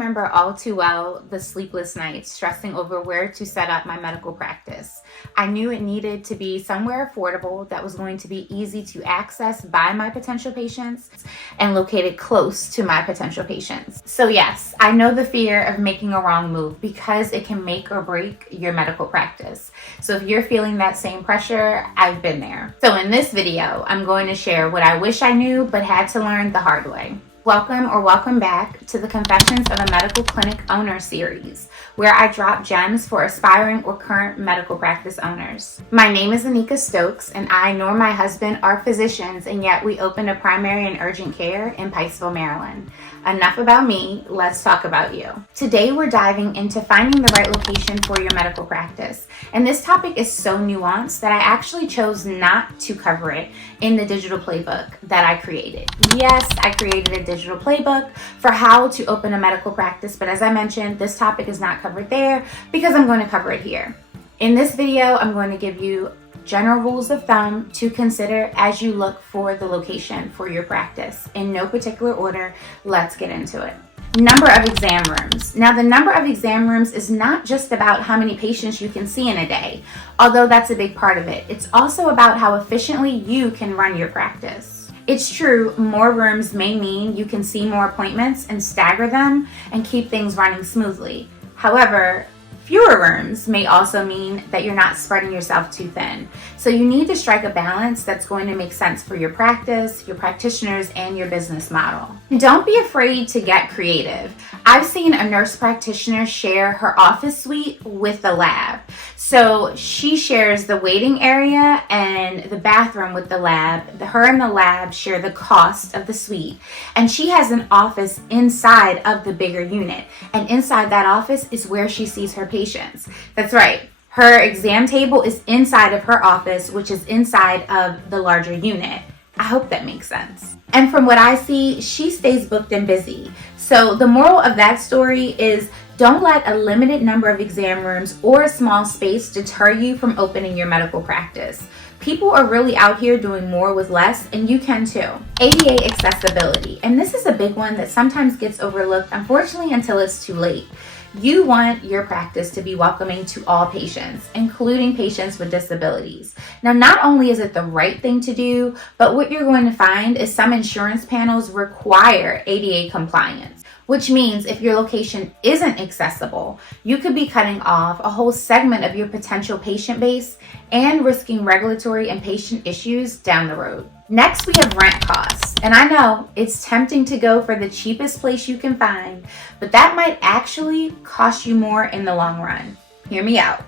remember all too well the sleepless nights stressing over where to set up my medical practice. I knew it needed to be somewhere affordable that was going to be easy to access by my potential patients and located close to my potential patients. So yes, I know the fear of making a wrong move because it can make or break your medical practice. So if you're feeling that same pressure, I've been there. So in this video, I'm going to share what I wish I knew but had to learn the hard way. Welcome back to the Confessions of a Medical Clinic Owner series, where I drop gems for aspiring or current medical practice owners. My name is Anika Stokes, and I nor my husband are physicians, and yet we opened a primary and urgent care in Pikesville, Maryland. Enough about me, let's talk about you. Today we're diving into finding the right location for your medical practice. And this topic is so nuanced that I actually chose not to cover it in the digital playbook that I created. Yes, I created a digital playbook for how to open a medical practice, but as I mentioned, this topic is not covered there because I'm going to cover it here. In this video, I'm going to give you general rules of thumb to consider as you look for the location for your practice. In no particular order, let's get into it. Number of exam rooms. Now, the number of exam rooms is not just about how many patients you can see in a day, although that's a big part of it. It's also about how efficiently you can run your practice. It's true, more rooms may mean you can see more appointments and stagger them and keep things running smoothly. However, fewer rooms may also mean that you're not spreading yourself too thin. So you need to strike a balance that's going to make sense for your practice, your practitioners, and your business model. Don't be afraid to get creative. I've seen a nurse practitioner share her office suite with the lab. So she shares the waiting area and the bathroom with the lab. Her and the lab share the cost of the suite. And she has an office inside of the bigger unit. And inside that office is where she sees her patients. That's right. Her exam table is inside of her office, which is inside of the larger unit. I hope that makes sense. And from what I see, she stays booked and busy. So the moral of that story is don't let a limited number of exam rooms or a small space deter you from opening your medical practice. People are really out here doing more with less, and you can too. ADA accessibility, and this is a big one that sometimes gets overlooked, unfortunately, until it's too late. You want your practice to be welcoming to all patients, including patients with disabilities. Now, not only is it the right thing to do, but what you're going to find is some insurance panels require ADA compliance, which means if your location isn't accessible, you could be cutting off a whole segment of your potential patient base and risking regulatory and patient issues down the road. Next, we have rent costs. And I know it's tempting to go for the cheapest place you can find, but that might actually cost you more in the long run. Hear me out.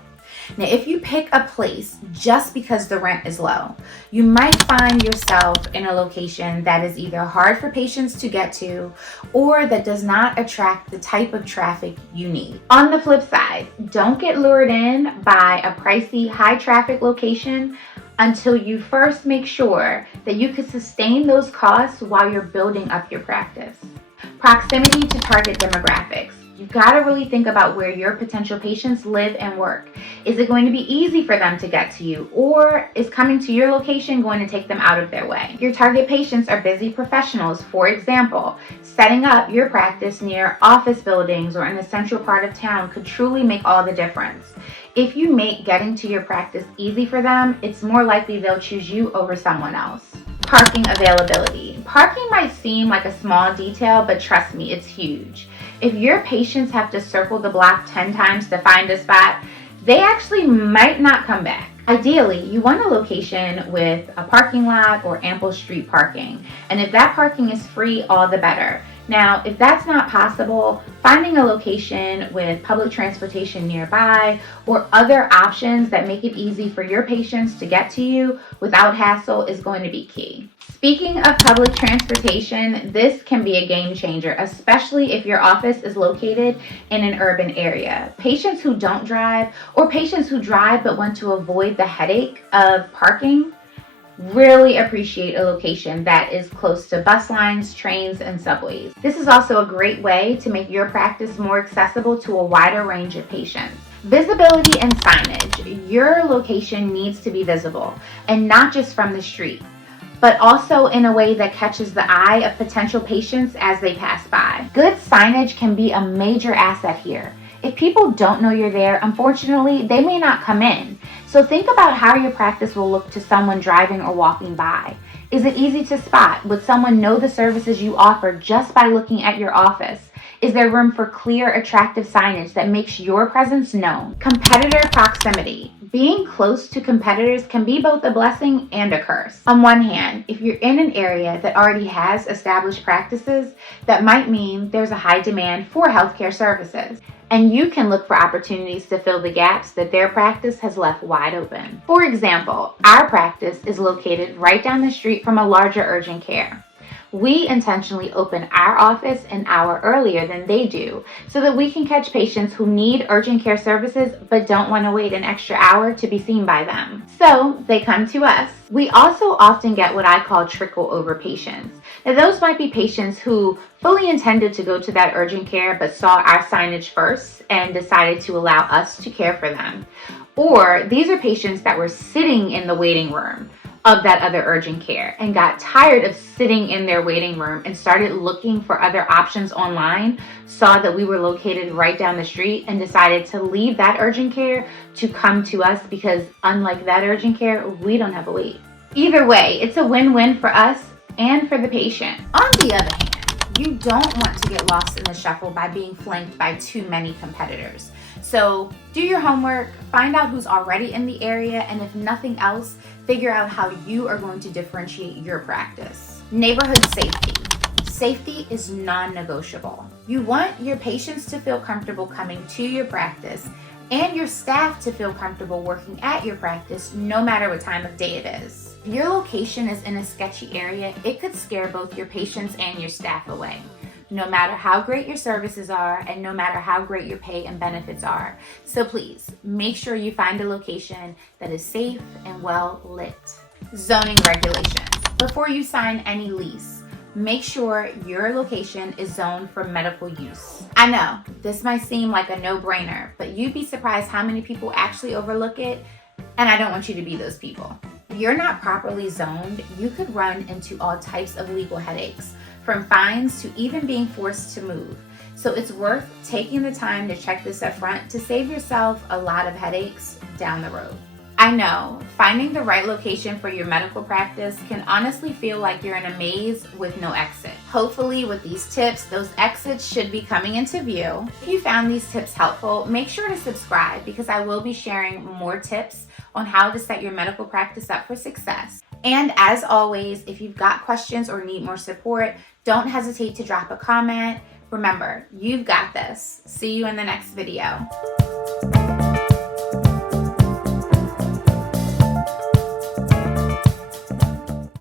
Now, if you pick a place just because the rent is low, you might find yourself in a location that is either hard for patients to get to or that does not attract the type of traffic you need. On the flip side, don't get lured in by a pricey, high traffic location until you first make sure that you can sustain those costs while you're building up your practice. Proximity to target demographics. You've got to really think about where your potential patients live and work. Is it going to be easy for them to get to you, or is coming to your location going to take them out of their way? Your target patients are busy professionals. For example, setting up your practice near office buildings or in the central part of town could truly make all the difference. If you make getting to your practice easy for them, it's more likely they'll choose you over someone else. Parking availability. Parking might seem like a small detail, but trust me, it's huge. If your patients have to circle the block 10 times to find a spot, they actually might not come back. Ideally, you want a location with a parking lot or ample street parking. And if that parking is free, all the better. Now, if that's not possible, finding a location with public transportation nearby or other options that make it easy for your patients to get to you without hassle is going to be key. Speaking of public transportation, this can be a game changer, especially if your office is located in an urban area. Patients who don't drive or patients who drive but want to avoid the headache of parking really appreciate a location that is close to bus lines, trains, and subways. This is also a great way to make your practice more accessible to a wider range of patients. Visibility and signage. Your location needs to be visible, and not just from the street. but also in a way that catches the eye of potential patients as they pass by. Good signage can be a major asset here. If people don't know you're there, unfortunately, they may not come in. So think about how your practice will look to someone driving or walking by. Is it easy to spot? Would someone know the services you offer just by looking at your office? Is there room for clear, attractive signage that makes your presence known? Competitor proximity. Being close to competitors can be both a blessing and a curse. On one hand, if you're in an area that already has established practices, that might mean there's a high demand for healthcare services, and you can look for opportunities to fill the gaps that their practice has left wide open. For example, our practice is located right down the street from a larger urgent care. We intentionally open our office an hour earlier than they do so that we can catch patients who need urgent care services but don't want to wait an extra hour to be seen by them. So they come to us. We also often get what I call trickle over patients. Now, those might be patients who fully intended to go to that urgent care but saw our signage first and decided to allow us to care for them. Or these are patients that were sitting in the waiting room of that other urgent care and got tired of sitting in their waiting room and started looking for other options online, saw that we were located right down the street, and decided to leave that urgent care to come to us because, unlike that urgent care, we don't have a wait. Either way, it's a win-win for us and for the patient. On the other hand, you don't want to get lost in the shuffle by being flanked by too many competitors. So do your homework, find out who's already in the area, and if nothing else, figure out how you are going to differentiate your practice. Neighborhood safety. Safety is non-negotiable. You want your patients to feel comfortable coming to your practice and your staff to feel comfortable working at your practice no matter what time of day it is. If your location is in a sketchy area, it could scare both your patients and your staff away. No matter how great your services are and no matter how great your pay and benefits are. So please, make sure you find a location that is safe and well lit. Zoning regulations. Before you sign any lease, make sure your location is zoned for medical use. I know, this might seem like a no-brainer, but you'd be surprised how many people actually overlook it, and I don't want you to be those people. If you're not properly zoned, you could run into all types of legal headaches, from fines to even being forced to move. So it's worth taking the time to check this up front to save yourself a lot of headaches down the road. I know, finding the right location for your medical practice can honestly feel like you're in a maze with no exit. Hopefully with these tips, those exits should be coming into view. If you found these tips helpful, make sure to subscribe because I will be sharing more tips on how to set your medical practice up for success. And as always, if you've got questions or need more support, don't hesitate to drop a comment. Remember, you've got this. See you in the next video.